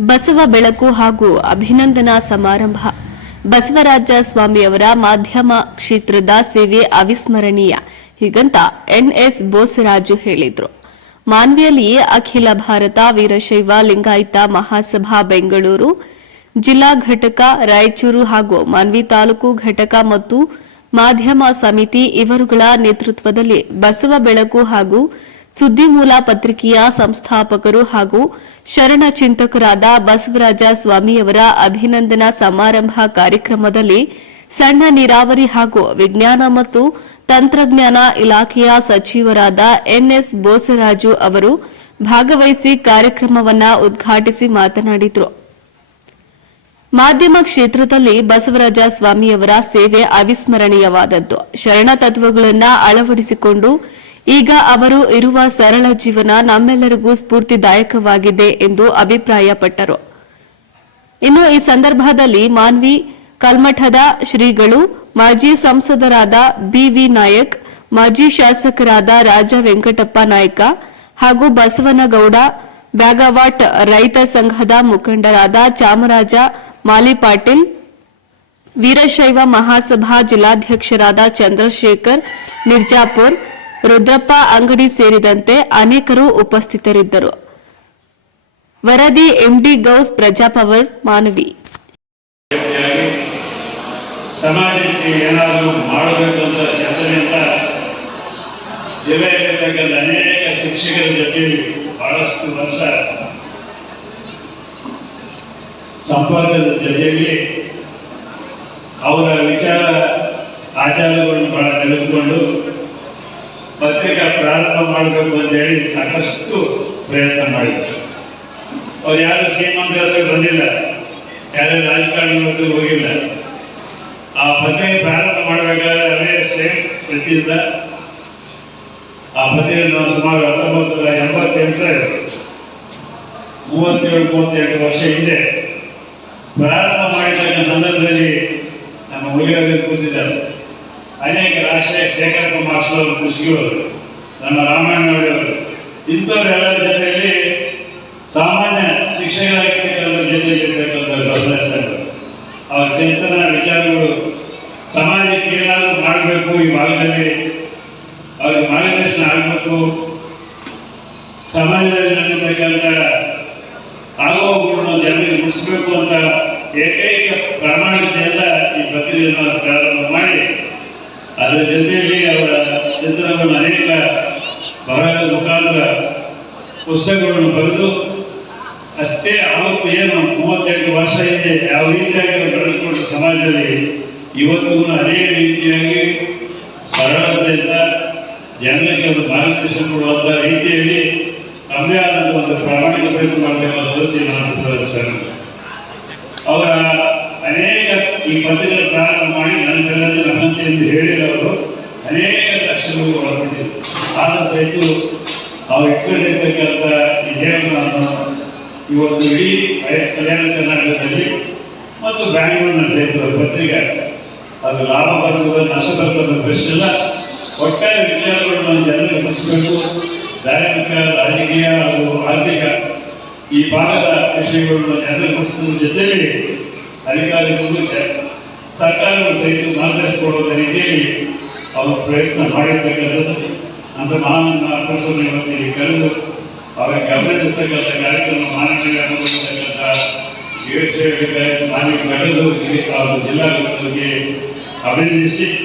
ಬಸವ ಬೆಳಕು ಹಾಗೂ ಅಭಿನಂದನಾ ಸಮಾರಂಭ. ಬಸವರಾಜ ಸ್ವಾಮಿಯವರ ಮಾಧ್ಯಮ ಕ್ಷೇತ್ರದ ಸೇವೆ ಅವಿಸ್ಮರಣೀಯ. ಹೀಗಂತ ಎನ್ಎಸ್ ಬೋಸರಾಜು ಹೇಳಿದ್ರು. ಮಾನ್ವಿಯಲ್ಲಿಯೇ ಅಖಿಲ ಭಾರತ ವೀರಶೈವ ಲಿಂಗಾಯತ ಮಹಾಸಭಾ ಬೆಂಗಳೂರು, ಜಿಲ್ಲಾ ಘಟಕ ರಾಯಚೂರು ಹಾಗೂ ಮಾನ್ವಿ ತಾಲೂಕು ಘಟಕ ಮತ್ತು ಮಾಧ್ಯಮ ಸಮಿತಿ ಇವರುಗಳ ನೇತೃತ್ವದಲ್ಲಿ ಬಸವ ಬೆಳಕು ಹಾಗೂ ಸುದ್ದಿಮೂಲ ಪತ್ರಿಕೆಯ ಸಂಸ್ಥಾಪಕರು ಹಾಗೂ ಶರಣ ಚಿಂತಕರಾದ ಬಸವರಾಜ ಸ್ವಾಮಿಯವರ ಅಭಿನಂದನಾ ಸಮಾರಂಭ ಕಾರ್ಯಕ್ರಮದಲ್ಲಿ ಸಣ್ಣ ನೀರಾವರಿ ಹಾಗೂ ವಿಜ್ಞಾನ ಮತ್ತು ತಂತ್ರಜ್ಞಾನ ಇಲಾಖೆಯ ಸಚಿವರಾದ ಎನ್ಎಸ್ ಬೋಸರಾಜು ಅವರು ಭಾಗವಹಿಸಿ ಕಾರ್ಯಕ್ರಮವನ್ನ ಉದ್ಘಾಟಿಸಿ ಮಾತನಾಡಿದರು. ಮಾಧ್ಯಮ ಕ್ಷೇತ್ರದಲ್ಲಿ ಬಸವರಾಜ ಸ್ವಾಮಿಯವರ ಸೇವೆ ಅವಿಸ್ಮರಣೀಯವಾದದ್ದು. ಶರಣ ತತ್ವಗಳನ್ನು ಅಳವಡಿಸಿಕೊಂಡು ಈಗ ಅವರು ಇರುವ ಸರಳ ಜೀವನ ನಮ್ಮೆಲ್ಲರಿಗೂ ಸ್ಫೂರ್ತಿದಾಯಕವಾಗಿದೆ ಎಂದು ಅಭಿಪ್ರಾಯಪಟ್ಟರು. ಇನ್ನು ಈ ಸಂದರ್ಭದಲ್ಲಿ ಮಾನ್ವಿ ಕಲ್ಮಠದ ಶ್ರೀಗಳು, ಮಾಜಿ ಸಂಸದರಾದ ಬಿವಿ ನಾಯಕ್, ಮಾಜಿ ಶಾಸಕರಾದ ರಾಜ ವೆಂಕಟಪ್ಪ ನಾಯ್ಕ ಹಾಗೂ ಬಸವನಗೌಡ, ಬ್ಯಾಗವಾಟ್ ರೈತ ಸಂಘದ ಮುಖಂಡರಾದ ಚಾಮರಾಜ ಮಾಲಿಪಾಟೀಲ್, ವೀರಶೈವ ಮಹಾಸಭಾ ಜಿಲ್ಲಾಧ್ಯಕ್ಷರಾದ ಚಂದ್ರಶೇಖರ್, ಮಿರ್ಜಾಪುರ್ ರುದ್ರಪ್ಪ ಅಂಗಡಿ ಸೇರಿದಂತೆ ಅನೇಕರು ಉಪಸ್ಥಿತರಿದ್ದರು. ವರದಿ, ಎಂಡಿ ಗೌಸ್ ಪ್ರಜಾಪವರ್ ಮಾನವಿ. ಸಮಾಜಕ್ಕೆ ಏನಾದರೂ ಮಾಡಬೇಕು ಅಂತ ಚಿಂತನೆಯಿಂದ ಜಿಲ್ಲೆಯಲ್ಲಿರ್ತಕ್ಕಂಥ ಅನೇಕ ಶಿಕ್ಷಕರ ಜೊತೆ ಬಹಳಷ್ಟು ವರ್ಷ ಸಂಪರ್ಕದ ಜೊತೆಯಲ್ಲಿ ಪ್ರಾರಂಭ ಮಾಡಬೇಕು ಅಂತ ಹೇಳಿ ಸಾಕಷ್ಟು ಪ್ರಯತ್ನ ಮಾಡಿದ್ರು. ಅವ್ರು ಯಾರು ಹತ್ರ ಬಂದಿಲ್ಲ, ಯಾರು ರಾಜಕಾರಣಿಗಳು ಹೋಗಿಲ್ಲ. ಆ ಪತ್ರಿಕೆ ಪ್ರಾರಂಭ ಮಾಡಬೇಕಾದ್ರೆ ಅದೇ ಸೇಮ್ ಪ್ರತಿಯಿಂದ. ಆ ಪತ್ರಿಕೆಯನ್ನು ಸುಮಾರು ಹತ್ತೊಂಬತ್ತು ನೂರ ಎಂಬತ್ತೆಂಟರ ಮೂವತ್ತೇಳು ಮೂವತ್ತೆಂಟು ವರ್ಷ ಹಿಂದೆ ಪ್ರಾರಂಭ ಮಾಡಿದ ಸಂದರ್ಭದಲ್ಲಿ ನಮ್ಮ ಹುಲಿಯಾಗಿ ಕೂತಿದ್ದಾರೆ. ಅನೇಕ ರಾಷ್ಟ್ರೀಯ ಶೇಖರ್ ಕುಮಾರ್ ಕೃಷಿಯವರು ನಮ್ಮ ರಾಮಾಯಣವರು ಇಂಥವರೆಲ್ಲ ಜೊತೆಯಲ್ಲಿ ಸಾಮಾನ್ಯ ಶಿಕ್ಷಕರಾಗಿರ್ತಕ್ಕಂಥ ಜೊತೆಯಲ್ಲಿರ್ತಕ್ಕಂಥ ಬಸವೇಶ್ವರರು ಅವರ ಚಿಂತನ, ವಿಚಾರಗಳು ಸಮಾಜಕ್ಕೆ ಏನಾದರೂ ಮಾಡಬೇಕು ಈ ಭಾಗದಲ್ಲಿ. ಅವ್ರಿಗೆ ಮಾರ್ಗದರ್ಶನ ಆಗಬೇಕು. ಸಮಾಜದಲ್ಲಿ ನಡೀತಕ್ಕಂಥ ಆಗುವಗಳನ್ನು ಜನರಿಗೆ ಮುಗಿಸ್ಬೇಕು ಅಂತ ಏಕೈಕ ಪ್ರಾಮಾಣಿಕತೆಯಿಂದ ಈ ಪತ್ರಿಕೆಯನ್ನು ಪ್ರಾರಂಭ ಮಾಡಿ. ಅದರ ಜೊತೆಯಲ್ಲಿ ಅವರ ಚಿಂತನವನ್ನು ಅನೇಕ ಬರಹದ ಮುಖಾಂತರ ಪುಸ್ತಕಗಳನ್ನು ಬರೆದು, ಅಷ್ಟೇ ಅವತ್ತು ಏನು ಮೂವತ್ತೆಂಟು ವರ್ಷ ಇದೆ ಯಾವ ರೀತಿಯಾಗಿ ಬೆಳೆದುಕೊಂಡು ಸಮಾಜದಲ್ಲಿ ಇವತ್ತು ಅದೇ ರೀತಿಯಾಗಿ ಸರಳತೆಯಿಂದ ಜನರಿಗೆ ಒಂದು ಮಾರ್ಗದರ್ಶನ ಕೊಡುವಂಥ ರೀತಿಯಲ್ಲಿ ತಮ್ಮದೇ ಆದಂಥ ಒಂದು ಪ್ರಾಮಾಣಿಕ ಪ್ರಯತ್ನ ಮಾಡಬೇಕಾದ ಸದಸ್ಯ ನಾನು ಸದಸ್ಯರು ಅವರ ಅನೇಕ ಈ ಪದ್ಧತಿಗಳ ಪ್ರಾರಂಭ ಮಾಡಿ ನನ್ನ ಜನತೆ ನಮ್ಮಂತೆ ಎಂದು ಹೇಳಿದವರು ಅನೇಕ ಆದರೂ ಸಹಿತ ಅವ್ರು ಇಟ್ಕೊಂಡಿರ್ತಕ್ಕಂಥ ವಿಜಯವನ್ನು ಇವತ್ತು ಇಡೀ ಕಲ್ಯಾಣ- ಕರ್ನಾಟಕದಲ್ಲಿ ಮತ್ತು ಬ್ಯಾಂಗ್ಳೂರಿನ ಸಹಿತ ಪತ್ರಿಕೆ. ಅದು ಲಾಭ ಬರ್ತದೆ ನಷ್ಟ ಬರ್ತದೆ ಪ್ರಶ್ನೆ ಇಲ್ಲ ಒಟ್ಟಾರೆ ವಿಚಾರಗಳನ್ನು ಜನರಿಗೆ ಮುಟ್ಟಿಸಬೇಕು ಧಾರ್ಮಿಕ, ರಾಜಕೀಯ ಹಾಗೂ ಆರ್ಥಿಕ ಈ ಭಾಗದ ವಿಷಯಗಳನ್ನು ಜನರಿಗೆ ಮುಟ್ಟಿಸುವ ಜೊತೆಯಲ್ಲಿ ಅಧಿಕಾರಿಗಳು ಸರ್ಕಾರಗಳು ಸಹಿತ ಮಾರ್ಗದರ್ಶಿಕೊಳ್ಳುವ ರೀತಿಯಲ್ಲಿ ಅವರು ಪ್ರಯತ್ನ ಮಾಡಿರ್ತಕ್ಕಂಥದ್ದು. ಅಂತ ಮಹಾನಂದ ಪುರುಷರನ್ನು ಇವತ್ತಿಗೆ ಕರೆದು ಅವರ ಗಮನಿಸ್ತಕ್ಕಂಥ ಕಾರ್ಯಕ್ರಮ ಮಾನವೀಯ ಅನುಭವಿಸ್ತಕ್ಕಂಥ ಮಾನ್ಯ ಕರೆದು ಜಿಲ್ಲಾ ಅಭಿನಂದಿಸಿ.